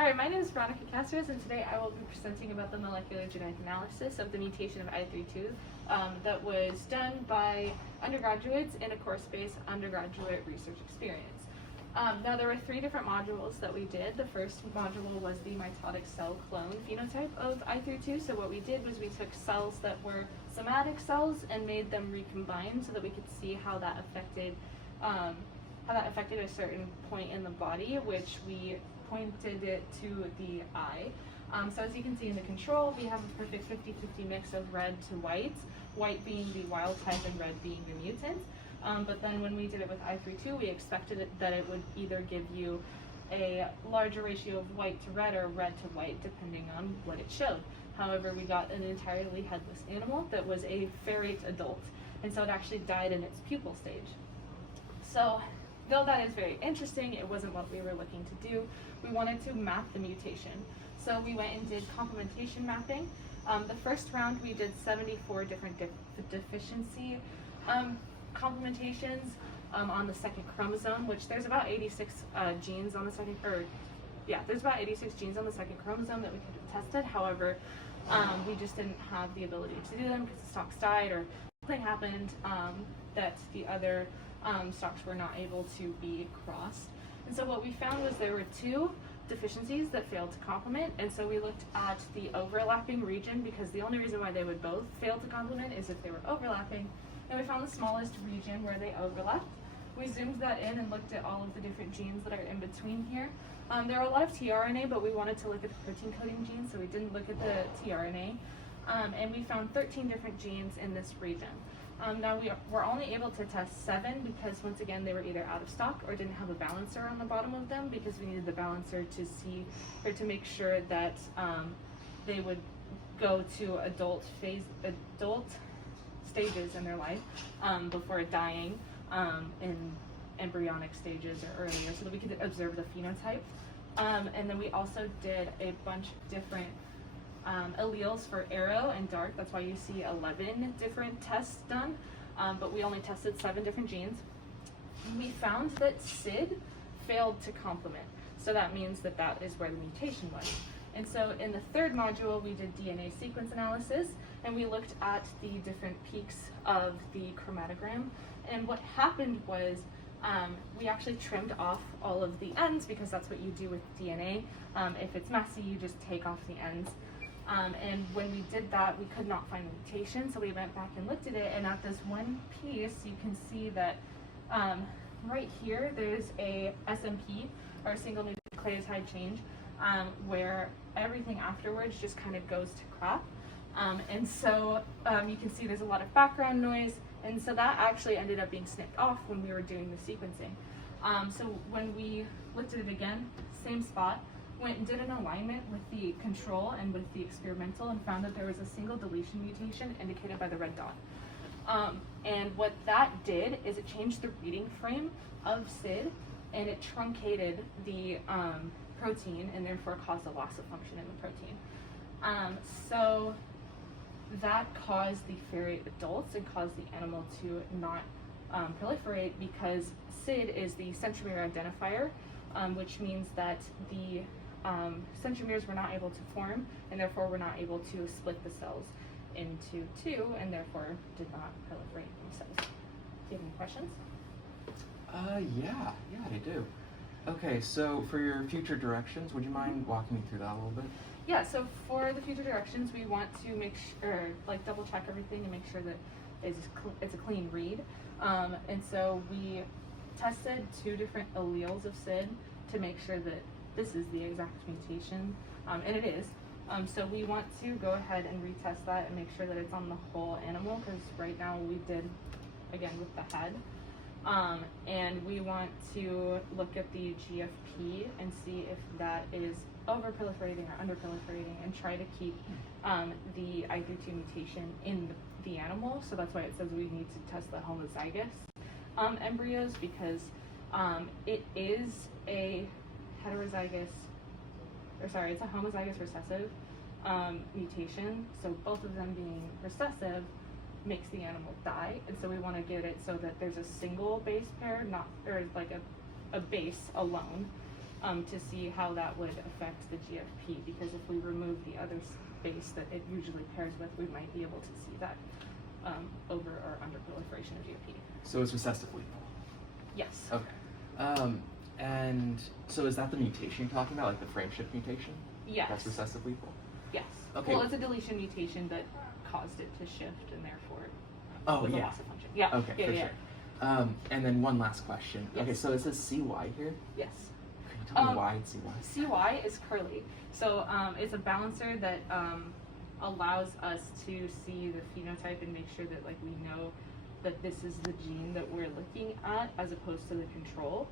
Alright, my name is Veronica Casarez, and today I will be presenting about the molecular genetic analysis of the mutation of I32 that was done by undergraduates in a course-based undergraduate research experience. Now, there were 3 different modules that we did. The first module was the mitotic cell clone phenotype of I32. So what we did was we took cells that were somatic cells and made them recombine so that we could see how that affected a certain point in the body, which we pointed it to the eye. So as you can see in the control, we have a perfect 50-50 mix of red to white being the wild type and red being the mutant. But then when we did it with I32, we expected that it would either give you a larger ratio of white to red or red to white, depending on what it showed. However, we got an entirely headless animal that was a ferrate adult, and so it actually died in its pupal stage. So, though that is very interesting, it wasn't what we were looking to do. We wanted to map the mutation. So we went and did complementation mapping. The first round we did 74 different deficiency complementations on the second chromosome, which there's about 86 genes on the second, there's about 86 genes on the second chromosome that we could have tested. However, we just didn't have the ability to do them because the stocks died or something happened that the other stocks were not able to be crossed. And so what we found was there were 2 deficiencies that failed to complement, and so we looked at the overlapping region because the only reason why they would both fail to complement is if they were overlapping. And we found the smallest region where they overlapped. We zoomed that in and looked at all of the different genes that are in between here. There are a lot of tRNA, but we wanted to look at the protein coding genes, so we didn't look at the tRNA. And we found 13 different genes in this region. Now we were only able to test 7 because once again they were either out of stock or didn't have a balancer on the bottom of them, because we needed the balancer to see or to make sure that they would go to adult stages in their life before dying in embryonic stages or earlier, so that we could observe the phenotype. And then we also did a bunch of different alleles for arrow and dark. That's why you see 11 different tests done, but we only tested 7 different genes. We found that SID failed to complement, so that means that that is where the mutation was. And so in the third module, we did DNA sequence analysis, and we looked at the different peaks of the chromatogram. And what happened was we actually trimmed off all of the ends, because that's what you do with DNA. If it's messy, you just take off the ends. And when we did that, we could not find the mutation, so we went back and looked at it, and at this one piece, you can see that right here, there's a SMP, or a single nucleotide change, where everything afterwards just kind of goes to crap. And so you can see there's a lot of background noise, and so that actually ended up being snipped off when we were doing the sequencing. So when we looked at it again, same spot, went and did an alignment with the control and with the experimental, and found that there was a single deletion mutation indicated by the red dot. And what that did is it changed the reading frame of SID, and it truncated the protein, and therefore caused a loss of function in the protein. So that caused the ferrate adults and caused the animal to not proliferate, because SID is the centromere identifier, which means that the centromeres were not able to form, and therefore were not able to split the cells into 2, and therefore did not proliferate themselves. Do you have any questions? Yeah, I do. Okay, so for your future directions, would you mind walking me through that a little bit? Yeah, so for the future directions, we want to make sure, like, double check everything and make sure that it's a clean read. And so we tested 2 different alleles of SID to make sure that this is the exact mutation, and it is. So we want to go ahead and retest that and make sure that it's on the whole animal, because right now we did, again, with the head. And we want to look at the GFP and see if that is over-proliferating or under-proliferating, and try to keep the I32 mutation in the animal. So that's why it says we need to test the homozygous embryos, because it is a it's a homozygous recessive mutation. So both of them being recessive makes the animal die, and so we want to get it so that there's a single base pair, or like a base alone, to see how that would affect the GFP, because if we remove the other space that it usually pairs with, we might be able to see that over or under proliferation of GFP. So it's recessive lethal. Yes. Okay. And so is that the mutation you're talking about, like the frame shift mutation? Yes. That's recessive lethal? Yes. Okay. Well, it's a deletion mutation that caused it to shift, and therefore Oh, was a yeah. loss of function. Yeah. Okay, yeah, for yeah. sure. And then one last question. Yes. Okay, so it says CY here. Yes. Can you tell me why it's CY? CY is curly. So it's a balancer that allows us to see the phenotype and make sure that like we know that this is the gene that we're looking at as opposed to the control.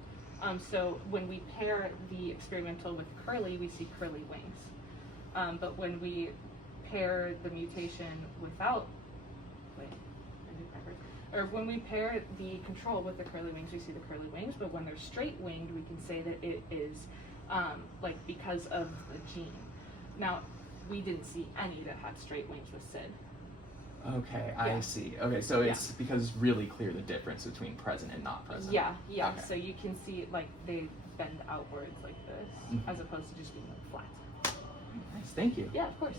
So when we pair the experimental with curly, we see curly wings. But when we pair the mutation without, or when we pair the control with the curly wings, we see the curly wings. But when they're straight winged, we can say that it is like because of the gene. Now, we didn't see any that had straight wings with SID. Okay, I Yeah. see. Okay, so it's because it's really clear the difference between present and not present. Yeah, yeah. Okay. So you can see like they bend outwards like this, Mhm. as opposed to just being like flat. Nice, thank you. Yeah, of course.